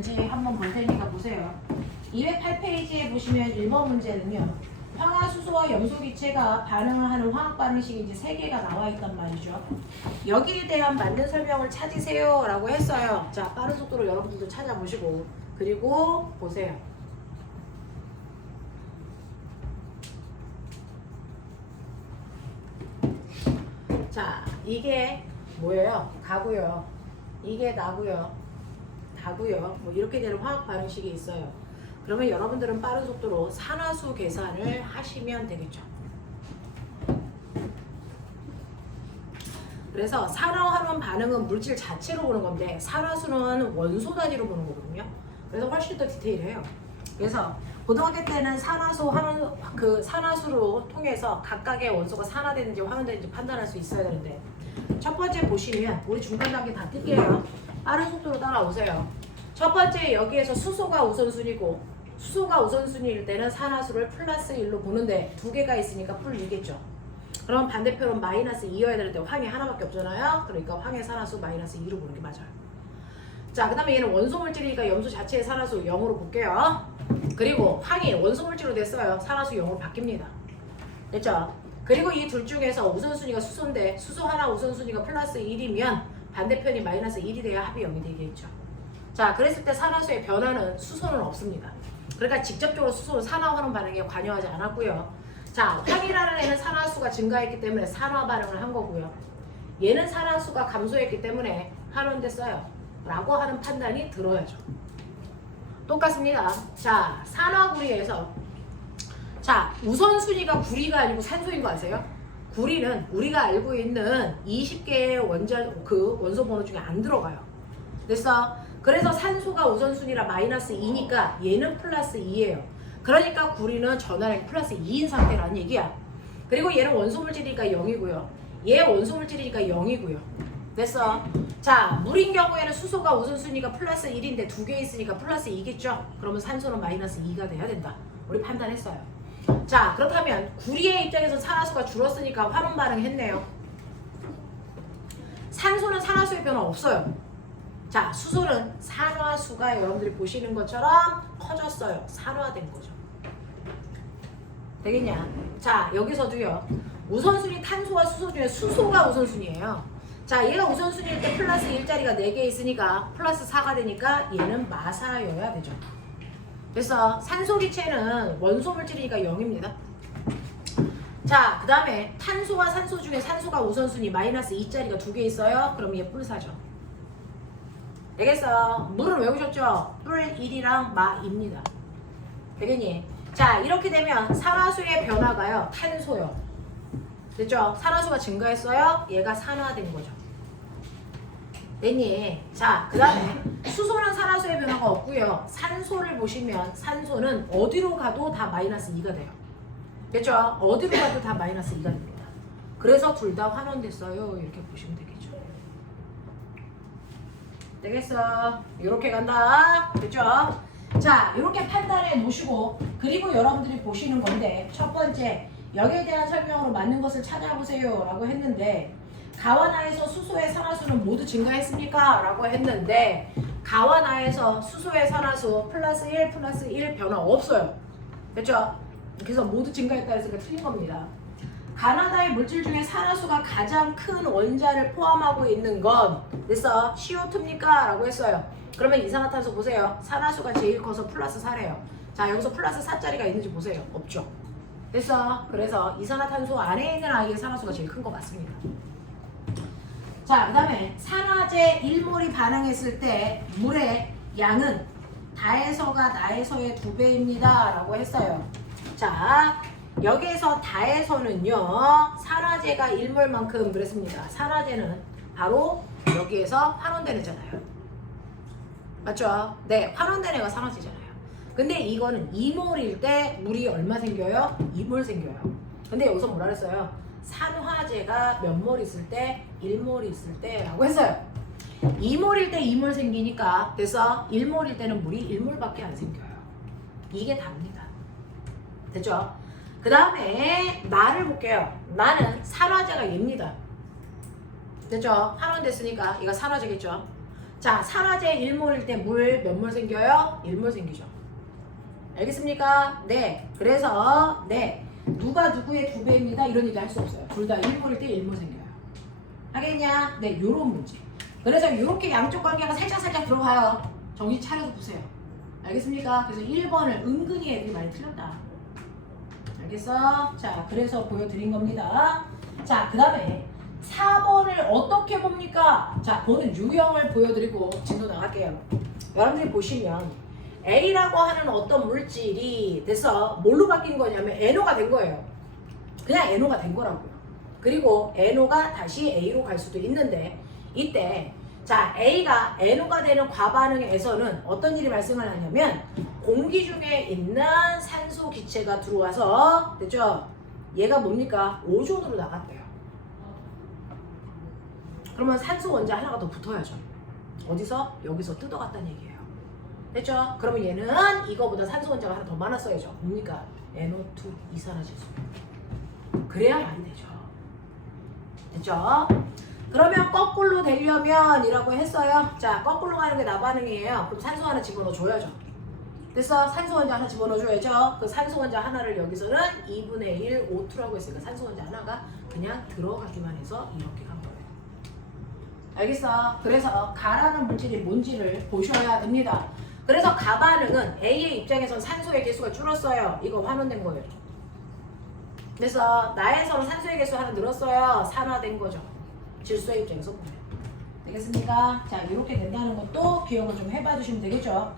문제 한번 볼 테니까 보세요. 208페이지에 보시면 1번 문제는요. 황화수소와 염소기체가 반응을 하는 화학 반응식이 이제 3개가 나와 있단 말이죠. 여기에 대한 맞는 설명을 찾으세요 라고 했어요. 자, 빠른 속도로 여러분들도 찾아보시고 그리고 보세요. 자, 이게 뭐예요? 가고요. 이게 나고요. 다고요. 뭐 이렇게 되는 화학 반응식이 있어요. 그러면 여러분들은 빠른 속도로 산화수 계산을 하시면 되겠죠. 그래서 산화환원 반응은 물질 자체로 보는 건데 산화수는 원소 단위로 보는 거거든요. 그래서 훨씬 더 디테일해요. 그래서 고등학교 때는 산화수, 산화수로 통해서 각각의 원소가 산화되는지 환원되는지 판단할 수 있어야 되는데 첫 번째 보시면 우리 중간 단계 다 뜰게요. 빠른 속도로 따라오세요. 첫 번째 여기에서 수소가 우선순위고 수소가 우선순위일 때는 산화수를 플러스 1로 보는데 두 개가 있으니까 풀 2겠죠. 그럼 반대표는 마이너스 2여야 되는데 황이 하나밖에 없잖아요. 그러니까 황의 산화수 마이너스 2로 보는 게 맞아요. 자, 그 다음에 얘는 원소물질이니까 염소 자체의 산화수 0으로 볼게요. 그리고 황이 원소물질로 됐어요. 산화수 0으로 바뀝니다. 됐죠? 그리고 이 둘 중에서 우선순위가 수소인데 수소 하나 우선순위가 플러스 1이면 반대편이 마이너스 1이 돼야 합이 0이 되겠죠. 자, 그랬을 때 산화수의 변화는 수소는 없습니다. 그러니까 직접적으로 수소는 산화환원 반응에 관여하지 않았고요. 자, 황이라는 애는 산화수가 증가했기 때문에 산화 반응을 한 거고요. 얘는 산화수가 감소했기 때문에 환원됐어요. 라고 하는 판단이 들어야죠. 똑같습니다. 자, 산화구리에서 자, 우선순위가 구리가 아니고 산소인 거 아세요? 구리는 우리가 알고 있는 20개의 원소 번호 중에 안 들어가요. 됐어? 그래서 산소가 우선순위라 마이너스 2니까 얘는 플러스 2예요. 그러니까 구리는 전화량이 플러스 2인 상태라는 얘기야. 그리고 얘는 원소물질이니까 0이고요. 얘 원소물질이니까 0이고요. 됐어? 자, 물인 경우에는 수소가 우선순위가 플러스 1인데 두 개 있으니까 플러스 2겠죠? 그러면 산소는 마이너스 2가 돼야 된다. 우리 판단했어요. 자, 그렇다면 구리의 입장에서 산화수가 줄었으니까 환원 반응했네요. 산소는 산화수의 변화 없어요. 자, 수소는 산화수가 여러분들이 보시는 것처럼 커졌어요. 산화된 거죠. 되겠냐? 자, 여기서도요. 우선순위 탄소와 수소 중에 수소가 우선순위예요. 자, 얘가 우선순위일 때 플러스 1자리가 4개 있으니까 플러스 4가 되니까 얘는 마사여야 되죠. 그래서 산소기체는 원소물질이니까 0입니다. 자, 그 다음에 탄소와 산소 중에 산소가 우선순위 마이너스 2자리가 2개 있어요. 그럼 얘 뿔사죠. 되겠어? 물은 외우셨죠? 뿔 1이랑 마 2입니다. 되겠니? 자, 이렇게 되면 산화수의 변화가요. 탄소요. 됐죠? 산화수가 증가했어요. 얘가 산화된 거죠. 됐니? 자, 그 다음에 수소는 산화수의 변화가 없고요. 산소를 보시면 산소는 어디로 가도 다 마이너스 2가 돼요. 됐죠? 어디로 가도 다 마이너스 2가 됩니다. 그래서 둘 다 환원됐어요. 이렇게 보시면 되겠죠. 되겠어? 이렇게 간다. 됐죠? 자, 이렇게 판단해 놓으시고 그리고 여러분들이 보시는 건데 첫 번째 여기에 대한 설명으로 맞는 것을 찾아보세요 라고 했는데 가와나에서 수소의 산화수는 모두 증가했습니까? 라고 했는데 가와나에서 수소의 산화수 플러스 1 플러스 1 변화 없어요. 됐죠? 그래서 모두 증가했다 했으니까 틀린 겁니다. 가나다의 물질 중에 산화수가 가장 큰 원자를 포함하고 있는 건 됐어? CO2입니까? 라고 했어요. 그러면 이산화탄소 보세요. 산화수가 제일 커서 플러스 4래요. 자, 여기서 플러스 4짜리가 있는지 보세요. 없죠? 됐어? 그래서 이산화탄소 안에 있는 아이의 산화수가 제일 큰 것 같습니다. 자, 그 다음에 산화제 1몰이 반응했을 때 물의 양은 다에서가 나에서의 2배입니다. 라고 했어요. 자, 여기에서 다에서는요. 산화제가 1몰만큼 그랬습니다. 산화제는 바로 여기에서 환원된 애잖아요. 맞죠? 네, 환원된 애가 산화제잖아요. 근데 이거는 2몰일 때 물이 얼마 생겨요? 2몰 생겨요. 근데 여기서 뭐라 그랬어요? 산화제가 몇 몰 있을 때? 1몰 있을 때 라고 했어요. 2몰일 때 2몰 생기니까 그래서 1몰일 때는 물이 1몰밖에 안 생겨요. 이게 답니다. 됐죠? 그 다음에 나를 볼게요. 나는 산화제가 얘입니다. 됐죠? 환원됐으니까 얘가 산화제겠죠? 자, 산화제 1몰일 때 물 몇 몰 생겨요? 1몰 생기죠. 알겠습니까? 네. 그래서 네. 누가 누구의 2배입니다. 이런 얘기 할 수 없어요. 둘 다 1몰일 때 1몰 생겨요. 하겠냐? 네. 요런 문제. 그래서 이렇게 양쪽 관계가 살짝 들어가요. 정신 차려서 보세요. 알겠습니까? 그래서 1번을 은근히 애들이 많이 틀렸다. 알겠어? 자, 그래서 보여드린 겁니다. 자, 그 다음에 4번을 어떻게 봅니까? 자, 보는 유형을 보여드리고 진도 나갈게요. 여러분들이 보시면 A라고 하는 어떤 물질이 돼서 뭘로 바뀐 거냐면 NO가 된 거예요. 그냥 NO가 된 거라고요. 그리고 NO가 다시 A로 갈 수도 있는데 이때 자, A가 NO가 되는 과반응에서는 어떤 일이 발생을 하냐면 공기 중에 있는 산소 기체가 들어와서 됐죠? 얘가 뭡니까? 오존으로 나갔대요. 그러면 산소 원자 하나가 더 붙어야죠. 어디서? 여기서 뜯어갔다는 얘기예요. 됐죠? 그러면 얘는 이거보다 산소 원자가 하나 더 많았어야죠. 뭡니까? NO2 이산화질소. 그래야 말이 되죠. 됐죠? 그러면 거꾸로 되려면 이라고 했어요. 자, 거꾸로 가는 게 나반응이에요. 그럼 산소 하나 집어넣어 줘야죠. 됐어? 산소 원자 하나 집어넣어 줘야죠. 그 산소 원자 하나를 여기서는 2분의 1 O2라고 했으니까 산소 원자 하나가 그냥 들어가기만 해서 이렇게 간 거예요. 알겠어? 그래서 가라는 물질이 뭔지를 보셔야 됩니다. 그래서 가반응은 A의 입장에선 산소의 개수가 줄었어요. 이거 환원된 거예요. 그래서 나에서는 산소의 개수 하나 늘었어요. 산화된 거죠. 질소의 입장에서 보면. 되겠습니까? 자, 이렇게 된다는 것도 기억을 좀 해봐 주시면 되겠죠.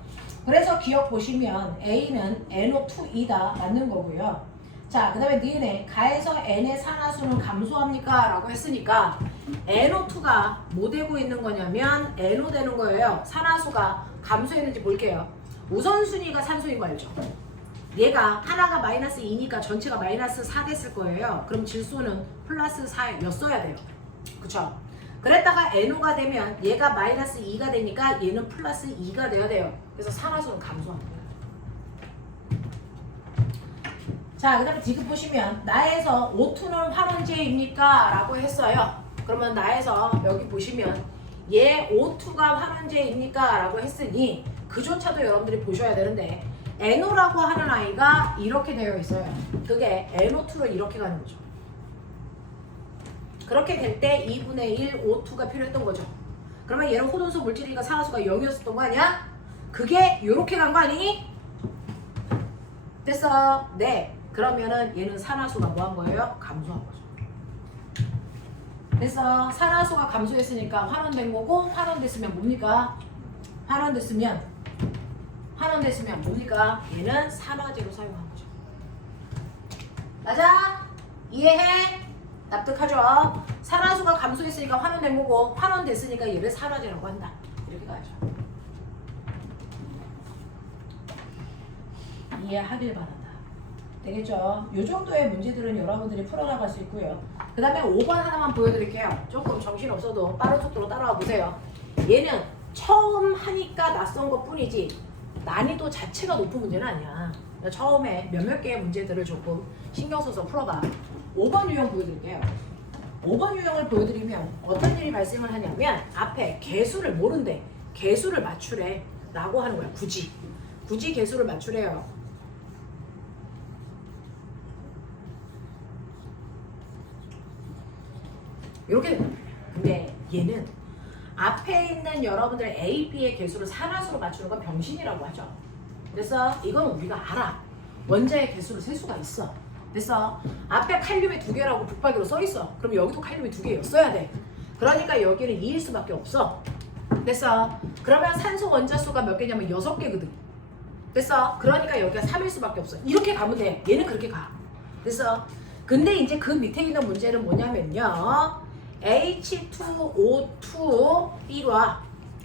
그래서 기억 보시면 A는 NO2이다 맞는 거고요. 자, 그 다음에 니네 가에서 N의 산화수는 감소합니까? 라고 했으니까 NO2가 뭐 되고 있는 거냐면 NO 되는 거예요. 산화수가 감소했는지 볼게요. 우선순위가 산소인 거 알죠? 얘가 하나가 마이너스 2니까 전체가 마이너스 4 됐을 거예요. 그럼 질소는 플러스 4였어야 돼요. 그쵸? 그랬다가 NO가 되면 얘가 마이너스 2가 되니까 얘는 플러스 2가 돼야 돼요. 그래서 산화수는 감소합니다. 자, 그 다음에 지금 보시면 나에서 O2는 환원제입니까? 라고 했어요. 그러면 나에서 여기 보시면 얘 O2가 환원제입니까? 라고 했으니 그조차도 여러분들이 보셔야 되는데 NO라고 하는 아이가 이렇게 되어 있어요. 그게 NO2로 이렇게 가는 거죠. 그렇게 될 때 2분의 1 O2가 필요했던 거죠. 그러면 얘는 호돈수 물질이니까 산화수가 0이었던 거 아니야? 그게 이렇게 간 거 아니니? 됐어? 네. 그러면은 얘는 산화수가 뭐 한 거예요? 감소한 거죠. 됐어? 산화수가 감소했으니까 환원된 거고 환원됐으면 뭡니까? 환원됐으면 뭡니까? 얘는 산화제로 사용한 거죠. 맞아? 이해해? 납득하죠? 산화수가 감소했으니까 환원된 거고 환원됐으니까 얘를 산화제라고 한다. 이렇게 가야죠. 이해하길 바란다. 되겠죠? 이 정도의 문제들은 여러분들이 풀어나갈 수 있고요. 그 다음에 5번 하나만 보여드릴게요. 조금 정신없어도 빠른 속도로 따라와 보세요. 얘는 처음 하니까 낯선 것 뿐이지 난이도 자체가 높은 문제는 아니야. 처음에 몇몇 개의 문제들을 조금 신경 써서 풀어봐. 5번 유형 보여드릴게요. 5번 유형을 보여드리면 어떤 일이 발생을 하냐면 앞에 개수를 모른대. 개수를 맞추래 라고 하는 거야. 굳이 개수를 맞추래요. 이렇게 된다. 근데 얘는 앞에 있는 여러분들 A, B의 개수를 산화수로 맞추는 건 병신이라고 하죠. 그래서 이건 우리가 알아. 원자의 개수를 셀 수가 있어. 그래서 앞에 칼륨이 2개라고 북박이로 써있어. 그럼 여기도 칼륨이 2개였어야 돼. 그러니까 여기는 2일 수밖에 없어. 됐어? 그러면 산소 원자수가 몇 개냐면 6개거든. 됐어? 그러니까 여기가 3일 수밖에 없어. 이렇게 가면 돼. 얘는 그렇게 가. 됐어? 근데 이제 그 밑에 있는 문제는 뭐냐면요. H2O2B와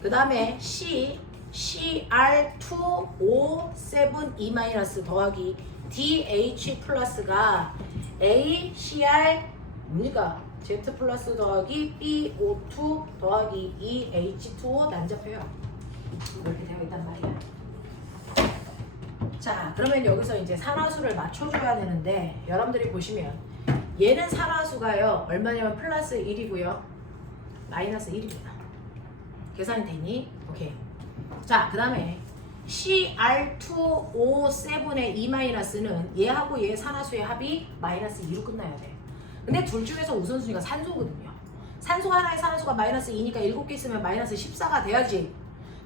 그 다음에 CR2O7E- 더하기 DH 플러스가 ACR 뭡니까? Z 플러스 더하기 BO2 더하기 EH2O 난잡해요. 이렇게 되어 있단 말이야. 자, 그러면 여기서 이제 산화수를 맞춰줘야 되는데 여러분들이 보시면 얘는 산화수가요 얼마냐면 플러스 1이고요 마이너스 1입니다. 계산이 되니? 오케이. 자, 그 다음에 CR2O7의 E-는 얘하고 얘 산화수의 합이 마이너스 2로 끝나야 돼. 근데 둘 중에서 우선순위가 산소거든요. 산소 하나의 산화수가 마이너스 2니까 7개 있으면 마이너스 14가 돼야지.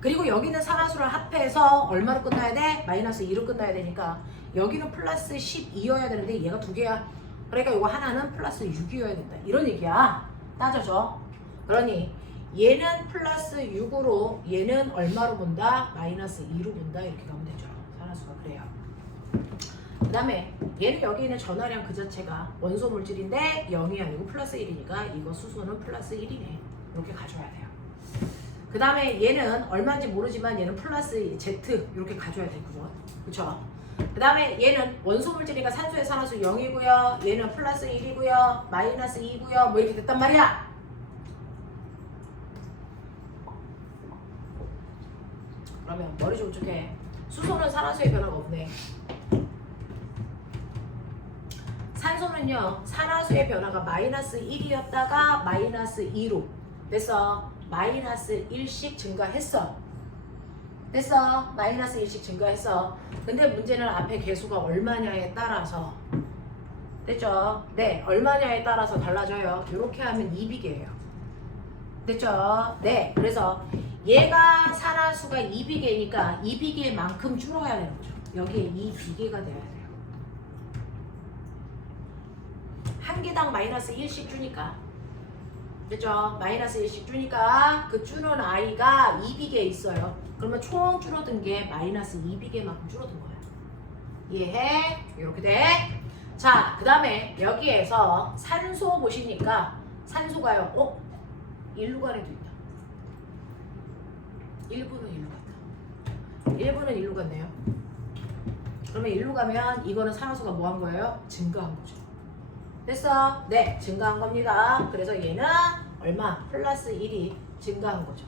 그리고 여기 있는 산화수를 합해서 얼마로 끝나야 돼? 마이너스 2로 끝나야 되니까 여기는 플러스 12여야 되는데 얘가 2개야. 그러니까 이거 하나는 플러스 6이어야 된다. 이런 얘기야. 따져줘. 그러니 얘는 플러스 6으로 얘는 얼마로 본다? 마이너스 2로 본다. 이렇게 가면 되죠. 산화수가 그래요. 그 다음에 얘는 여기 있는 전하량 그 자체가 원소 물질인데 0이 아니고 플러스 1이니까 이거 수소는 플러스 1이네. 이렇게 가져야 돼요. 그 다음에 얘는 얼마인지 모르지만 얘는 플러스 Z 이렇게 가져야 되고요. 그쵸? 그 다음에 얘는 원소 물질이니까 산소의 산화수 0이고요. 얘는 플러스 1이고요. 마이너스 2고요. 뭐 이렇게 됐단 말이야. 그러면 머리 좀 촉해. 수소는 산화수의 변화가 없네. 산소는요. 산화수의 변화가 마이너스 1이었다가 마이너스 2로 됐어. 마이너스 1씩 증가했어. 됐어. 마이너스 1씩 증가했어. 근데 문제는 앞에 개수가 얼마냐에 따라서 됐죠? 네. 얼마냐에 따라서 달라져요. 이렇게 하면 2비계예요. 됐죠? 네. 그래서 얘가 산화수가 2비계니까 2비계만큼 줄어야 되는 거죠. 여기에 2비계가 돼야 돼요. 한 개당 마이너스 1씩 주니까 됐죠? 마이너스 1씩 주니까 그 주는 아이가 2비계에 있어요. 그러면 총 줄어든 게 마이너스 2비계만큼 줄어든 거예요. 이해해? 이렇게 돼. 자, 그 다음에 여기에서 산소 보시니까 산소가요. 일루간에도 있다. 1부는 일루 갔다. 1부는 일루 갔네요. 그러면 일루 가면 이거는 산화수가 뭐 한 거예요? 증가한 거죠. 됐어? 네, 증가한 겁니다. 그래서 얘는 얼마? 플러스 1이 증가한 거죠.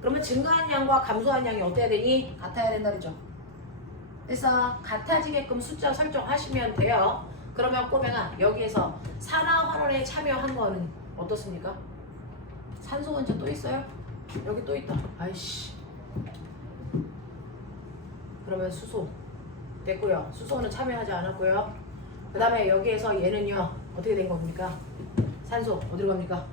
그러면 증가한 양과 감소한 양이 어때야 되니? 같아야 된다 그랬죠? 됐어? 같아지게끔 숫자 설정하시면 돼요. 그러면 꼬맹아 여기에서 산화환원에 참여한 거는 어떻습니까? 산소 원자 또 있어요? 여기 또 있다. 아이씨. 그러면 수소 됐고요. 수소는 참여하지 않았고요. 그 다음에 여기에서 얘는요 어떻게 된 겁니까? 산소 어디로 갑니까?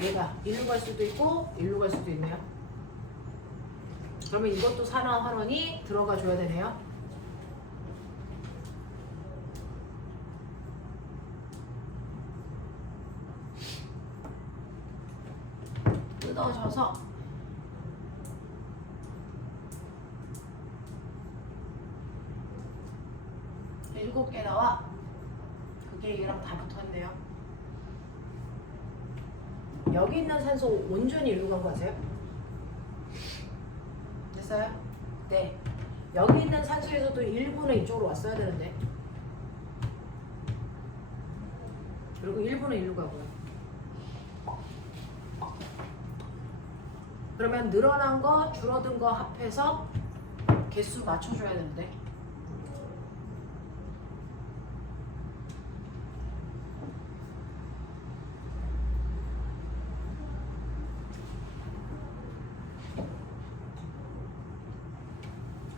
얘가 일로 갈 수도 있고 일로 갈 수도 있네요. 그러면 이것도 산화환원이 들어가 줘야 되네요. 뜯어져서 일곱 개 나와. 그게 얘랑 다 붙었네요. 여기 있는 산소 온전히 일로 간 거 아세요? 됐어요? 네. 여기 있는 산소에서도 일부는 이쪽으로 왔어야 되는데. 그리고 일부는 일로 가고요. 그러면 늘어난 거, 줄어든 거 합해서 개수 맞춰줘야 되는데.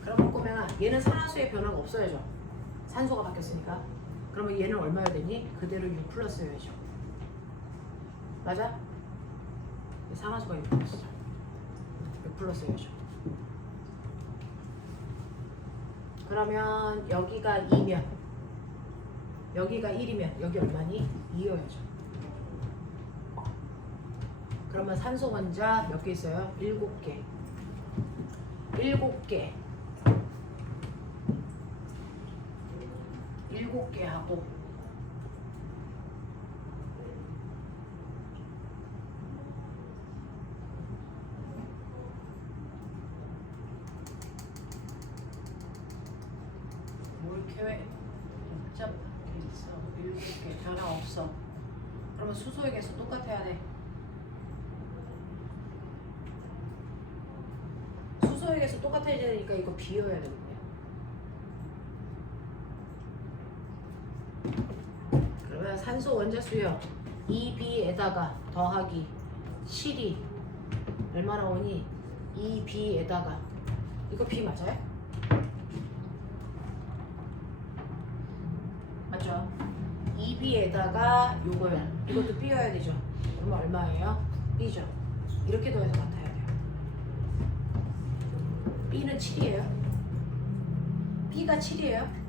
그러면 꼬맹아 얘는 산화수의 변화가 없어야죠. 산소가 바뀌었으니까. 그러면 얘는 얼마여야 되니? 그대로 6 플러스여야죠. 맞아? 산화수가 6 플러스죠. 6 플러스여야죠. 그러면 여기가 2면 여기가 1이면 여기 얼마니? 2여야죠. 그러면 산소 원자 몇 개 있어요? 7개. 7개. 7개 하고 몰케 복잡하게 있어. 7개 변화 없어. 그러면 수소의 개수 똑같아야 돼. 수소의 개수 똑같아야 되니까 이거 비워야 되거든요. 그러면 산소 원자 수요 2B에다가 더하기 7이 얼마나 오니? 2b에다가 이거 b 맞아요? 맞죠? 2b에다가 요거요. 이것도 b여야 되죠. 그러면 얼마예요? b죠. 이렇게 더해서 같아야 돼요. b는 7이에요. b가 7이에요.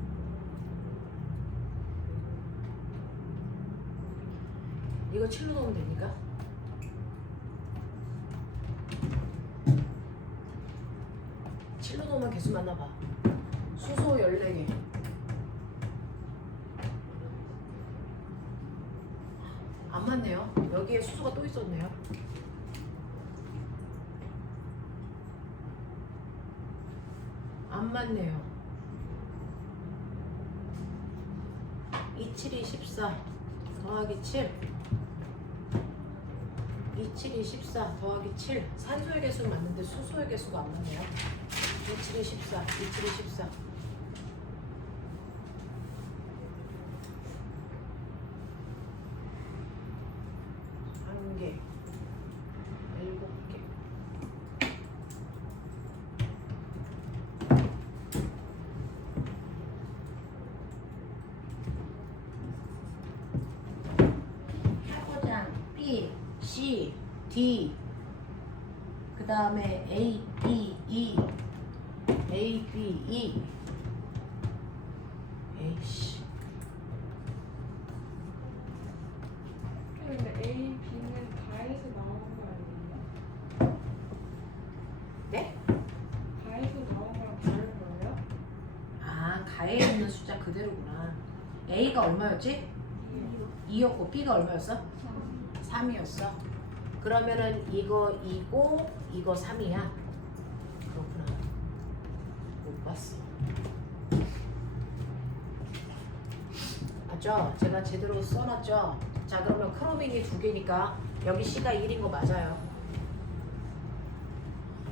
이거 7로 넣으면 됩니까? 칠로 넣으면 개수 맞나봐. 수소 14개. 안 맞네요. 여기에 수소가 또 있었네요. 안 맞네요. 2, 7이 14 더하기 7 2, 7이 14 더하기 7 산소의 개수는 맞는데 수소의 개수가 안 맞네요. 2, 7이 14 2, 7이 14 1개 7개 하고장 B, C, D 그 다음에 A, B, E A, B, E A씨 근데 A, B는 다에서 나오는 거 아니에요? 네? 다에서 나온 거랑 다른 거예요? 아 가에 있는 숫자 그대로구나. A가 얼마였지? 2였고 B가 얼마였어? 3이었어. 그러면은 이거 2고 이거 3이야. 그렇구나. 못 봤어. 맞죠? 제가 제대로 써놨죠? 자 그러면 크로민이 2개니까 여기 C가 1인 거 맞아요.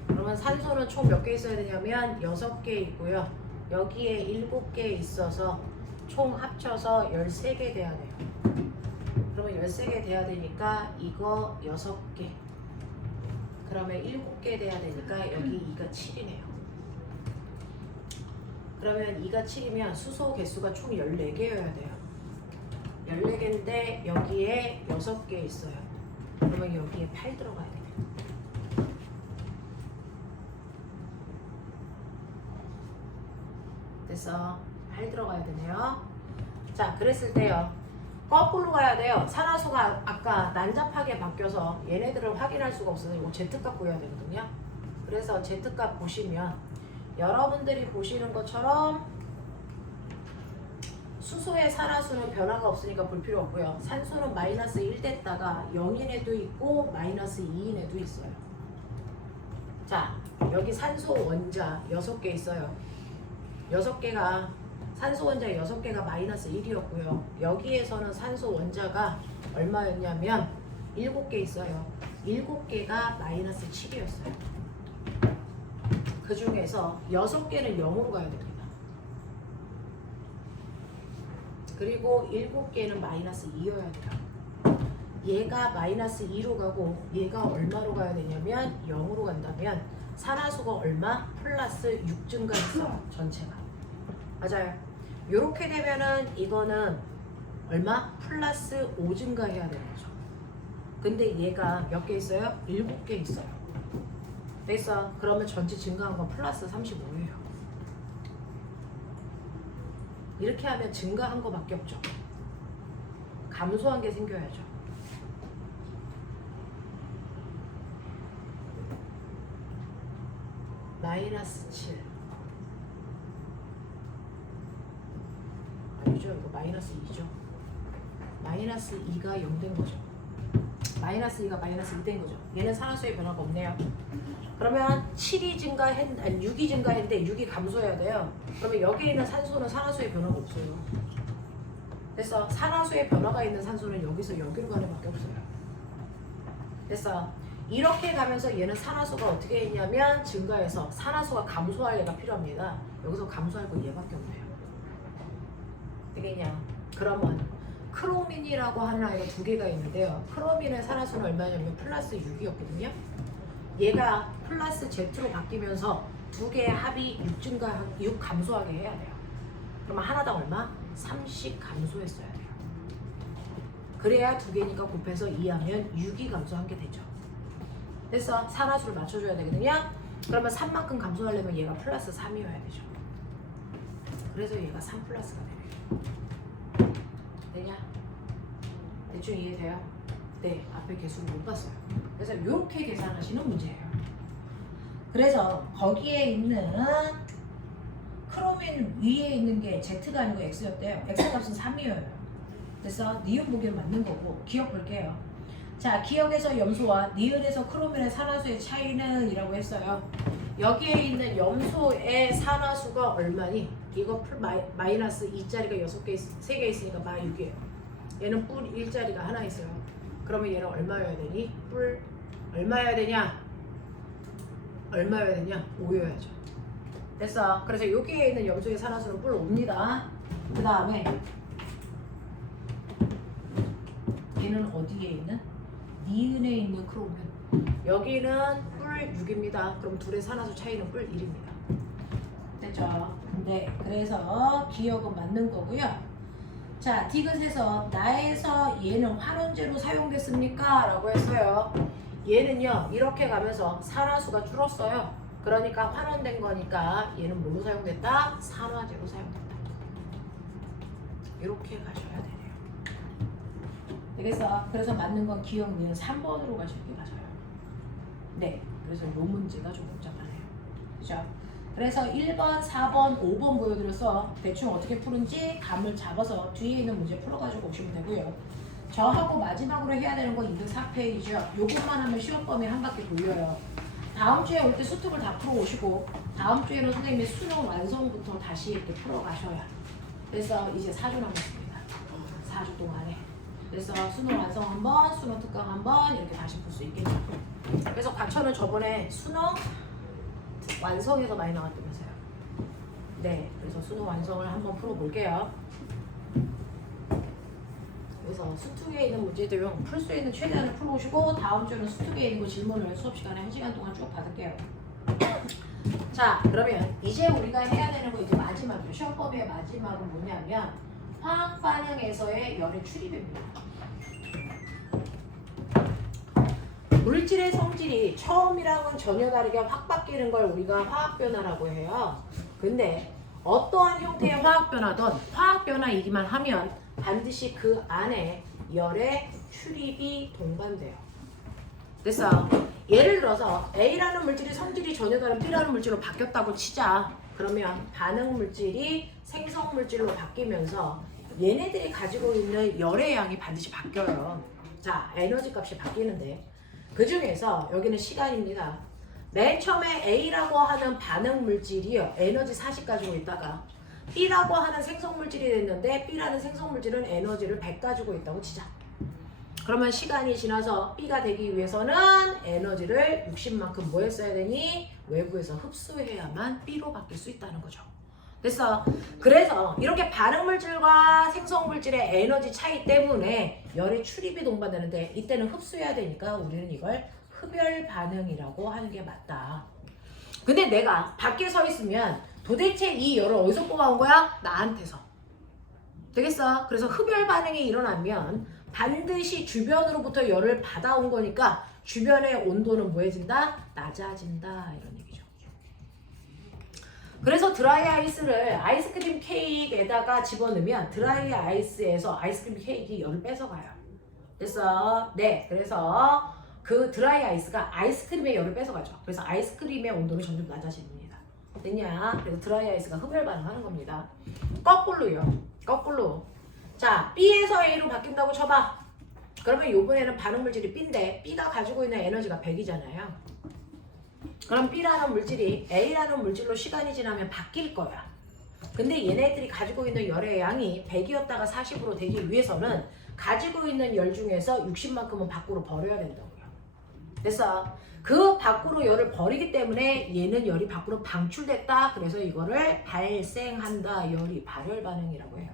그러면 산소는 총 몇 개 있어야 되냐면 6개 있고요. 여기에 7개 있어서 총 합쳐서 13개 돼야 돼요. 그러면 13개 돼야 되니까 이거 6개. 그러면 7개 돼야 되니까 여기 2가 7이네요. 그러면 2가 7이면 수소 개수가 총 14개여야 돼요. 14개인데 여기에 6개 있어요. 그러면 여기에 8 들어가야 돼요. 됐어. 8 들어가야 되네요. 자, 그랬을 때요. 거꾸로 가야 돼요. 산화수가 아까 난잡하게 바뀌어서 얘네들을 확인할 수가 없어서 이거 Z값 구해야 되거든요. 그래서 Z값 보시면 여러분들이 보시는 것처럼 수소의 산화수는 변화가 없으니까 볼 필요 없고요. 산소는 마이너스 1 됐다가 0인 애도 있고 마이너스 2인 애도 있어요. 자, 여기 산소 원자 6개 있어요. 6개가 산소 원자 6개가 마이너스 1이었고요. 여기에서는 산소 원자가 얼마였냐면 7개 있어요. 7개가 마이너스 7이었어요. 그 중에서 6개는 0으로 가야 됩니다. 그리고 7개는 마이너스 2여야 돼요. 얘가 마이너스 2로 가고 얘가 얼마로 가야 되냐면 0으로 간다면 산화수가 얼마? 플러스 6 증가했어. 전체가. 맞아요. 요렇게 되면은 이거는 얼마? 플러스 5 증가해야 되는 거죠. 근데 얘가 몇 개 있어요? 7개 있어요. 됐어. 그러면 전체 증가한 건 플러스 35예요. 이렇게 하면 증가한 거밖에 없죠. 감소한 게 생겨야죠. 마이너스 7 아니죠. 이거 마이너스 2죠. 마이너스 2가 0 된 거죠. 마이너스 2가 마이너스 2 된 거죠. 얘는 산화수의 변화가 없네요. 그러면 7이 증가했, 6이 증가했는데 6이 감소해야 돼요. 그러면 여기에 있는 산소는 산화수의 변화가 없어요. 그래서 산화수의 변화가 있는 산소는 여기서 여기로 가는 밖에 없어요. 그래서 이렇게 가면서 얘는 산화수가 어떻게 했냐면 증가해서 산화수가 감소할 얘가 필요합니다. 여기서 감소할 건 얘밖에 없네요. 되겠냐? 그러면 크로민이라고 하는 아이가 두 개가 있는데요. 크로민의 산화수는 얼마냐면 플러스 6이었거든요. 얘가 플러스 Z로 바뀌면서 두 개의 합이 6 감소하게 해야 돼요. 그러면 하나당 얼마? 30 감소했어야 돼요. 그래야 두 개니까 곱해서 2하면 6이 감소한 게 되죠. 됐어? 산화수를 맞춰줘야 되거든요. 그러면 3만큼 감소하려면 얘가 플러스 3이어야 되죠. 그래서 얘가 3 플러스가 되네요. 되냐? 대충 이해돼요? 네, 앞에 개수를 못 봤어요. 그래서 이렇게 계산하시는 문제예요. 그래서 거기에 있는 크로민 위에 있는 게 Z가 아니고 X였대요. X 값은 3이에요. 그래서 니은 보기는 맞는 거고 기억 볼게요. 자, 기억에서 염소와 니은에서 크로민의 산화수의 차이는 이라고 했어요. 여기에 있는 염소의 산화수가 얼마니? 이거 마이너스 2짜리가 6개 3개 있으니까 마 6이에요. 얘는 뿔 1짜리가 하나 있어요. 그러면 얘는 얼마여야 되니? 뿔 얼마여야 되냐? 얼마여야 되냐? 5여야죠. 됐어. 그래서 여기에 있는 염소의 산화수는 뿔 5입니다. 그 다음에 얘는 어디에 있는? 니은에 있는 크로민. 여기는 뿔 6입니다. 그럼 둘의 산화수 차이는 뿔 1입니다. 됐죠? 네. 그래서 기억은 맞는 거고요. 자, 디귿에서 나에서 얘는 환원제로 사용됐습니까? 라고 했어요. 얘는요, 이렇게 가면서 산화수가 줄었어요. 그러니까 환원된 거니까 얘는 뭐로 사용됐다? 산화제로 사용됐다. 이렇게 가셔야 되네요. 되겠어? 그래서 맞는 건 기억 니은 3번으로 가시는 게 맞아요. 네. 그래서 이 문제가 좀 복잡하네요. 그죠? 그래서 1번, 4번, 5번 보여드려서 대충 어떻게 푸는지 감을 잡아서 뒤에 있는 문제 풀어가지고 오시면 되고요. 저하고 마지막으로 해야 되는 건 204페이지죠. 요것만 하면 시험 범위 한 바퀴 돌려요. 다음 주에 올 때 수특을 다 풀어 오시고 다음 주에는 선생님이 수능 완성부터 다시 이렇게 풀어 가셔야. 그래서 이제 4주 남았습니다. 4주 동안에. 그래서 수능 완성 한번, 수능 특강 한번 이렇게 다시 풀 수 있겠죠. 그래서 과천은 저번에 수능 완성에서 많이 나왔다면서요. 네, 그래서 수능 완성을 한번 풀어볼게요. 그래서 수특에 있는 문제들 풀 수 있는 최대한을 풀어오시고 다음 주에는 수특에 있는 거 질문을 수업 시간에 1시간 동안 쭉 받을게요. 자, 그러면 이제 우리가 해야 되는 거 이제 마지막이에요. 시험 범위의 마지막은 뭐냐면 화학 반응에서의 열의 출입입니다. 물질의 성질이 처음이랑은 전혀 다르게 확 바뀌는 걸 우리가 화학 변화라고 해요. 근데 어떠한 형태의 화학 변화든 화학 변화이기만 하면 반드시 그 안에 열의 출입이 동반돼요. 됐어. 예를 들어서 A라는 물질이 성질이 전혀 다른 B라는 물질로 바뀌었다고 치자. 그러면 반응 물질이 생성 물질로 바뀌면서 얘네들이 가지고 있는 열의 양이 반드시 바뀌어요. 자, 에너지 값이 바뀌는데 그 중에서 여기는 시간입니다. 맨 처음에 A라고 하는 반응 물질이요, 에너지 40 가지고 있다가 B라고 하는 생성 물질이 됐는데 B라는 생성 물질은 에너지를 100 가지고 있다고 치자. 그러면 시간이 지나서 B가 되기 위해서는 에너지를 60만큼 뭐 했어야 되니? 외부에서 흡수해야만 B로 바뀔 수 있다는 거죠. 됐어. 그래서 이렇게 반응 물질과 생성 물질의 에너지 차이 때문에 열의 출입이 동반되는데 이때는 흡수해야 되니까 우리는 이걸 흡열 반응이라고 하는 게 맞다. 근데 내가 밖에 서 있으면 도대체 이 열을 어디서 뽑아온 거야? 나한테서. 되겠어? 그래서 흡열 반응이 일어나면 반드시 주변으로부터 열을 받아온 거니까 주변의 온도는 뭐해진다? 낮아진다. 이런 얘기죠. 그래서 드라이 아이스를 아이스크림 케이크에다가 집어넣으면 드라이 아이스에서 아이스크림 케이크 열을 뺏어가요. 됐어? 네. 그래서 그 드라이 아이스가 아이스크림의 열을 뺏어가죠. 그래서 아이스크림의 온도는 점점 낮아집니다. 됐냐? 그래서 드라이 아이스가 흡열 반응하는 겁니다. 거꾸로요. 거꾸로. 자, B에서 A로 바뀐다고 쳐봐. 그러면 이번에는 반응 물질이 B인데 B가 가지고 있는 에너지가 100이잖아요. 그럼 B라는 물질이 A라는 물질로 시간이 지나면 바뀔 거야. 근데 얘네들이 가지고 있는 열의 양이 100이었다가 40으로 되기 위해서는 가지고 있는 열 중에서 60만큼은 밖으로 버려야 된다고요. 됐어? 그 밖으로 열을 버리기 때문에 얘는 열이 밖으로 방출됐다. 그래서 이거를 발생한다. 열이 발열 반응이라고 해요.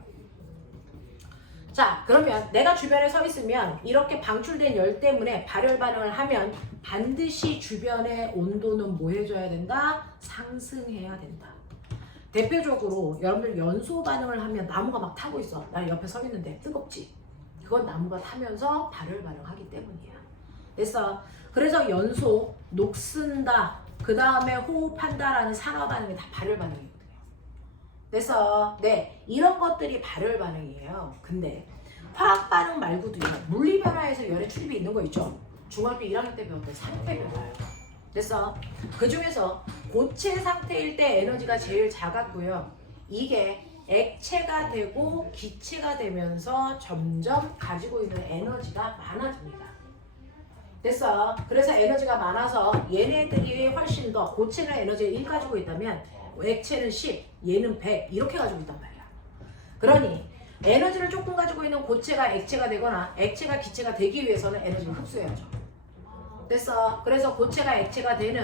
자, 그러면 내가 주변에 서 있으면 이렇게 방출된 열 때문에 발열 반응을 하면 반드시 주변의 온도는 뭐 해줘야 된다? 상승해야 된다. 대표적으로 여러분들 연소 반응을 하면 나무가 막 타고 있어. 나 옆에 서 있는데 뜨겁지? 그건 나무가 타면서 발열 반응하기 때문이야. 됐어? 그래서 연소, 녹슨다, 그 다음에 호흡한다라는 산화 반응이 다 발열 반응이거든요. 그래서 네, 이런 것들이 발열 반응이에요. 근데 화학 반응 말고도요, 물리 변화에서 열의 출입이 있는 거 있죠? 중학교 1학년 때 배웠던 상태 변화예요. 그래서 그 중에서 고체 상태일 때 에너지가 제일 작았고요. 이게 액체가 되고 기체가 되면서 점점 가지고 있는 에너지가 많아집니다. 됐어. 그래서 에너지가 많아서 얘네들이 훨씬 더, 고체는 에너지를 1 가지고 있다면 액체는 10, 얘는 100 이렇게 가지고 있단 말이야. 그러니 에너지를 조금 가지고 있는 고체가 액체가 되거나 액체가 기체가 되기 위해서는 에너지를 흡수해야죠. 됐어. 그래서 고체가 액체가 되는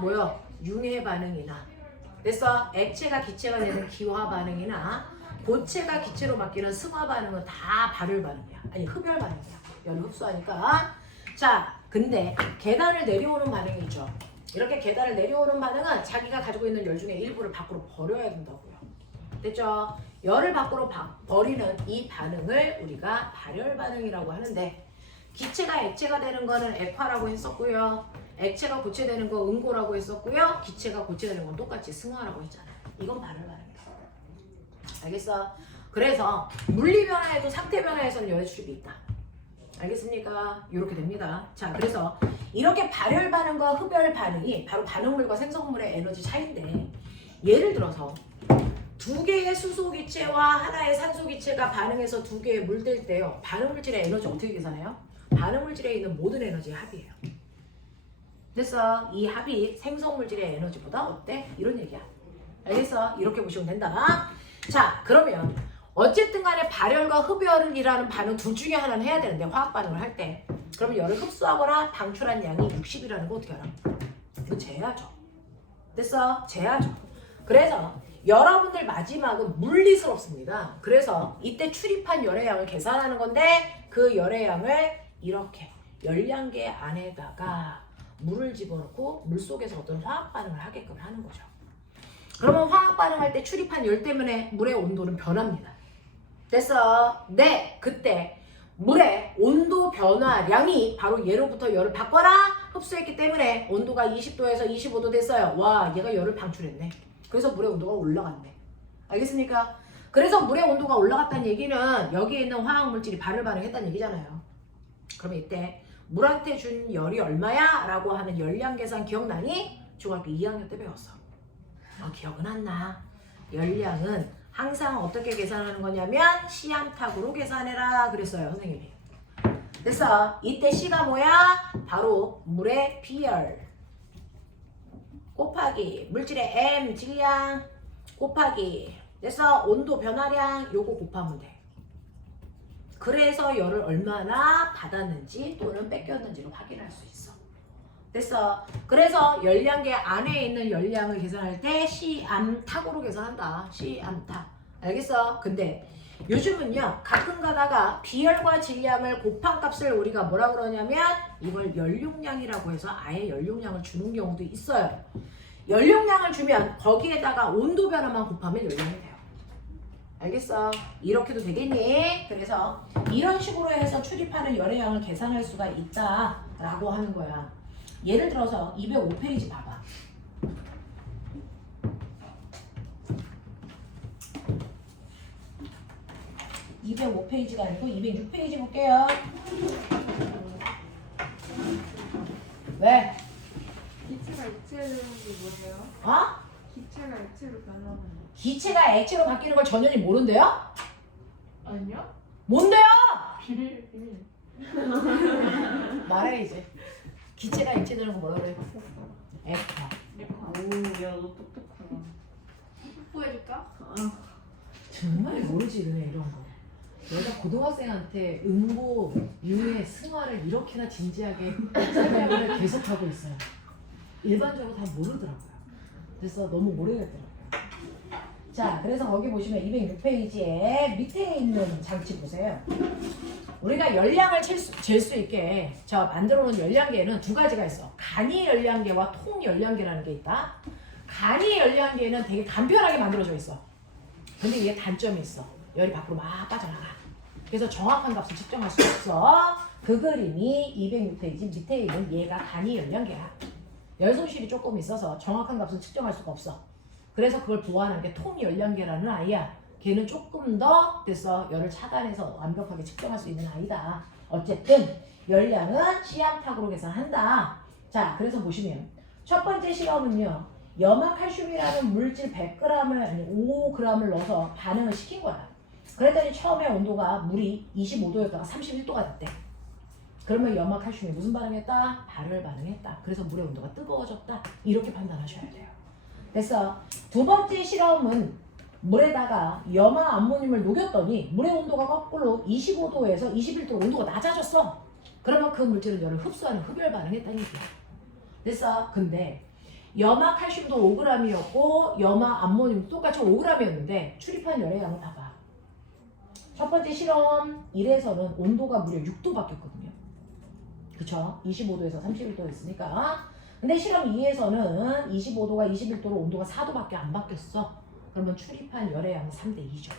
뭐요? 융해 반응이나, 됐어. 액체가 기체가 되는 기화 반응이나 고체가 기체로 바뀌는 승화 반응은 다 발열 반응이야. 아니 흡열 반응이야. 열을 흡수하니까. 자, 근데 계단을 내려오는 반응이 있죠. 이렇게 계단을 내려오는 반응은 자기가 가지고 있는 열 중에 일부를 밖으로 버려야 된다고요. 됐죠? 열을 밖으로 버리는 이 반응을 우리가 발열 반응이라고 하는데, 기체가 액체가 되는 거는 액화라고 했었고요. 액체가 고체되는 거 응고라고 했었고요. 기체가 고체되는 건 똑같이 승화라고 했잖아요. 이건 발열 반응이에요. 알겠어? 그래서 물리 변화에도 상태 변화에서는 열의 출입이 있다. 알겠습니까? 이렇게 됩니다. 자, 그래서 이렇게 발열 반응과 흡열 반응이 바로 반응물과 생성물의 에너지 차이인데, 예를 들어서 두 개의 수소 기체와 하나의 산소 기체가 반응해서 두 개의 물될 때요, 반응 물질의 에너지 어떻게 계산해요? 반응 물질에 있는 모든 에너지의 합이에요. 그래서 이 합이 생성 물질의 에너지보다 어때? 이런 얘기야. 알겠어? 이렇게 보시면 된다. 자, 그러면 어쨌든 간에 발열과 흡열이라는 반응 둘 중에 하나는 해야 되는데, 화학 반응을 할 때. 그러면 열을 흡수하거나 방출한 양이 60이라는 거 어떻게 알아? 이거 재야죠. 됐어? 재야죠. 그래서 여러분들 마지막은 물리스럽습니다. 그래서 이때 출입한 열의 양을 계산하는 건데, 그 열의 양을 이렇게 열량계 안에다가 물을 집어넣고 물 속에서 어떤 화학 반응을 하게끔 하는 거죠. 그러면 화학 반응할 때 출입한 열 때문에 물의 온도는 변합니다. 됐어? 네, 그때 물의 온도 변화량이 바로 얘로부터 열을 받거나 흡수했기 때문에 온도가 20도에서 25도 됐어요. 와, 얘가 열을 방출했네. 그래서 물의 온도가 올라갔네. 알겠습니까? 그래서 물의 온도가 올라갔다는 얘기는 여기에 있는 화학 물질이 발열 반응했다는 얘기잖아요. 그러면 이때 물한테 준 열이 얼마야? 라고 하는 열량 계산 기억나니? 중학교 2학년 때 배웠어. 기억은 안 나. 열량은 항상 어떻게 계산하는 거냐면 시암탉으로 계산해라 그랬어요, 선생님이. 됐어. 이때 C가 뭐야? 바로 물의 비열 곱하기 물질의 M 질량 곱하기, 됐어, 온도 변화량 요거 곱하면 돼. 그래서 열을 얼마나 받았는지 또는 뺏겼는지를 확인할 수 있어. 됐어. 그래서 열량계 안에 있는 열량을 계산할 때 C암탉으로 계산한다. C암탉. 알겠어? 근데 요즘은요, 가끔 가다가 비열과 질량을 곱한 값을 우리가 뭐라 그러냐면 이걸 연용량이라고 해서 아예 연용량을 주는 경우도 있어요. 연용량을 주면 거기에다가 온도 변화만 곱하면 연용이 돼요. 알겠어? 이렇게도 되겠니? 그래서 이런 식으로 해서 출입하는 열의 양을 계산할 수가 있다라고 하는 거야. 예를 들어서 205페이지 봐봐. (205페이지가) 아니고 206페이지 볼게요. 왜? 기체가 액체로 되는 게 뭐예요? 어? 기체가 액체로 변하는 거. 기체가 액체로 바뀌는 걸 전현이 모른대요? 아니요? 뭔데요? 비밀 비밀. 말해 이제. 기체가 액체 되는 거 뭐라 그래? 액화. 오, 야, 너 똑똑하다. 뽀뽀해줄까? 정말 모르지 이런 거. 내가 고등학생한테 음보, 유해, 승화를 이렇게나 진지하게 설명을 계속하고 있어요. 일반적으로 다 모르더라고요. 그래서 너무 모르겠더라고요. 자, 그래서 거기 보시면 206페이지에 밑에 있는 장치 보세요. 우리가 열량을 잴 수 있게 저 만들어 놓은 열량계는 두 가지가 있어. 간이 열량계와 통 열량계라는 게 있다. 간이 열량계는 되게 간편하게 만들어져 있어. 근데 이게 단점이 있어. 열이 밖으로 막 빠져나가. 그래서 정확한 값을 측정할 수 없어. 그 그림이 206페이지 밑에 있는 얘가 간이 열량계야. 열 손실이 조금 있어서 정확한 값을 측정할 수가 없어. 그래서 그걸 보완한 게 통열량계라는 아이야. 걔는 조금 더 됐어. 열을 차단해서 완벽하게 측정할 수 있는 아이다. 어쨌든 열량은 시암탉으로 계산한다. 자, 그래서 보시면 첫 번째 실험은요. 염화칼슘이라는 물질 100g을 아니 5g을 넣어서 반응을 시킨 거야. 그랬더니 처음에 온도가 물이 25도였다가 31도가 됐대. 그러면 염화칼슘이 무슨 반응했다? 발열 반응했다. 그래서 물의 온도가 뜨거워졌다. 이렇게 판단하셔야 돼요. 됐어. 두 번째 실험은 물에다가 염화 암모늄을 녹였더니 물의 온도가 거꾸로 25도에서 21도로 온도가 낮아졌어. 그러면 그 물질은 열을 흡수하는 흡열 반응했다는 얘기야. 됐어. 근데 염화 칼슘도 5g이었고 염화 암모늄도 똑같이 5g이었는데 출입한 열의 양을 봐봐. 첫 번째 실험 1에서는 온도가 무려 6도 바뀌었거든요. 그쵸? 25도에서 31도였으니까. 근데 실험 2에서는 25도가 21도로 온도가 4도밖에 안 바뀌었어. 그러면 출입한 열의 양이 3대 2죠.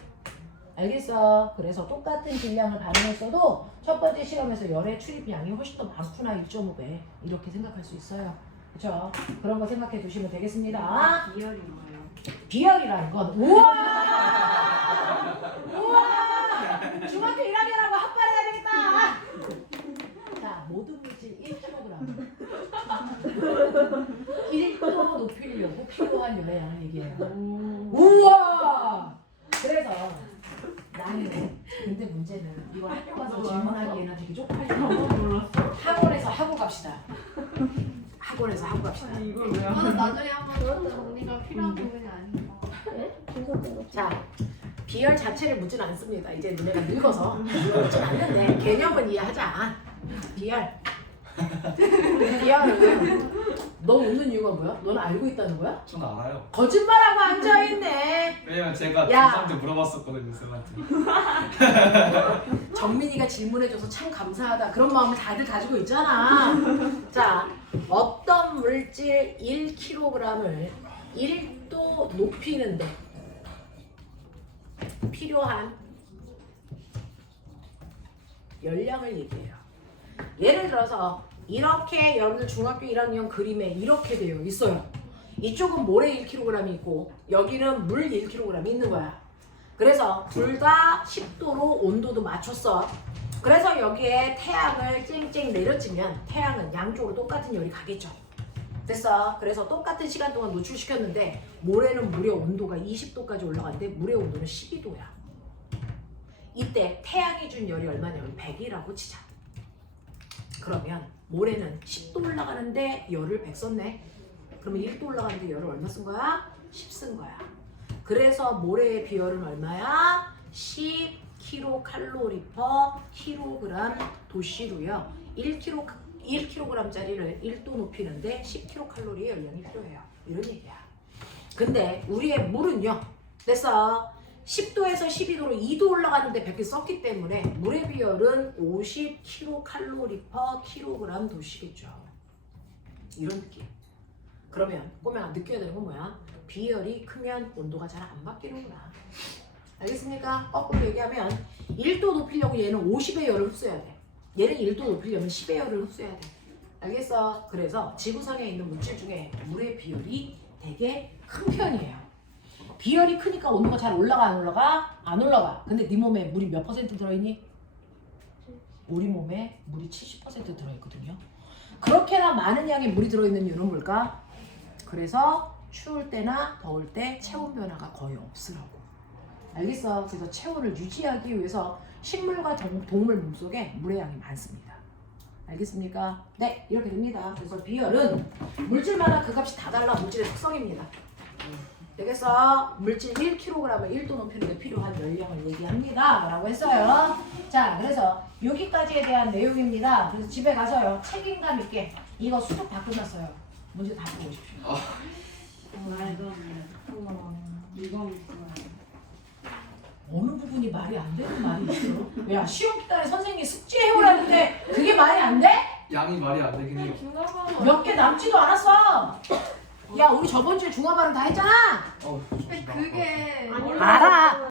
알겠어? 그래서 똑같은 질량을 반응했어도 첫 번째 실험에서 열의 출입량이 훨씬 더 많구나. 1.5배 이렇게 생각할 수 있어요. 그쵸? 그런 거 생각해 두시면 되겠습니다. 비열이 뭐예요? 비열이라는 건 우와! 우와! 중학교 1학년하고 합발해야 되겠다. 자, 모든 물질 1kg 1도 높이려고 필요한 열의 양을 얘기해요. 우와! 그래서 나는 근데 문제는 이걸 학교 가서 질문하기에는 되게 쪽팔려. 학원에서 하고 갑시다. 학원에서 하고 갑시다. 이걸 왜 저는 나중에 한번 그런 정리가 필요한 부분이 아닌가. 자, 비열 자체를 묻진 않습니다. 이제 너네가 늙어서 묻진 않는데 개념은 이해하자. 비열. 비열은 너 웃는 이유가 뭐야? 너는 알고 있다는 거야? 저는 알아요. 거짓말하고 앉아있네. 왜냐면 제가 야. 중3 때 물어봤었거든요, 쌤한테. 정민이가 질문해줘서 참 감사하다. 그런 마음을 다들 가지고 있잖아. 자, 어떤 물질 1kg을 1도 높이는데 필요한 열량을 얘기해요. 예를 들어서 이렇게 여러분들 중학교 1학년 그림에 이렇게 되어 있어요. 이쪽은 모래 1kg이 있고 여기는 물 1kg이 있는 거야. 그래서 둘 다 10도로 온도도 맞췄어. 그래서 여기에 태양을 쨍쨍 내려치면 태양은 양쪽으로 똑같은 열이 가겠죠. 됐어. 그래서 똑같은 시간 동안 노출시켰는데 모래는 무려 온도가 20도까지 올라가는데 물의 온도는 12도야. 이때 태양이 준 열이 얼마냐면 100이라고 치자. 그러면 모래는 10도 올라가는데 열을 100 썼네. 그러면 1도 올라가는데 열을 얼마 쓴 거야? 10 쓴 거야. 그래서 모래의 비열은 얼마야? 10kcal/kg 도시로요. 1kg짜리를 1도 높이는데 10kcal의 열량이 필요해요. 이런 얘기야. 근데 우리의 물은요. 됐어. 10도에서 12도로 2도 올라가는데 100개 썼기 때문에 물의 비열은 50kcal/kg 도시겠죠. 이런 느낌. 그러면 꼬맹아 느껴야 되는 건 뭐야? 비열이 크면 온도가 잘 안 바뀌는구나. 알겠습니까? 거꾸로 얘기하면 1도 높이려고 얘는 50의 열을 흡수해야 돼. 얘는 1도 높이려면 10의 열을 흡수해야 돼. 알겠어? 그래서 지구상에 있는 물질 중에 물의 비열이 되게 큰 편이에요. 비열이 크니까 온도가 잘 올라가 안 올라가? 안 올라가. 근데 네 몸에 물이 몇 퍼센트 들어있니? 우리 몸에 물이 70% 들어있거든요. 그렇게나 많은 양의 물이 들어있는 이유는 뭘까? 그래서 추울 때나 더울 때 체온 변화가 거의 없으라고. 알겠어? 그래서 체온을 유지하기 위해서 식물과 동물 몸속에 물의 양이 많습니다. 알겠습니까? 네, 이렇게 됩니다. 그래서 비열은 물질마다 그 값이 다 달라. 물질의 특성입니다. 되겠어? 물질 1kg을 1도 높이는데 필요한 열량을 얘기합니다. 라고 했어요. 자, 그래서 여기까지에 대한 내용입니다. 그래서 집에 가서요. 책임감 있게 이거 수습 다 끝났어요. 문제 다 풀고 오십시오. 말도 안 돼. 이거 있어요. 야 시험 기간에 선생님이 숙제해오라는데 그게 말이 안 돼? 양이 말이 안 되긴 해요. 중간고사 몇 개 남지도 않았어. 야 우리 저번 주에 중화 발음 다 했잖아. 근데 그게 아니, 알아.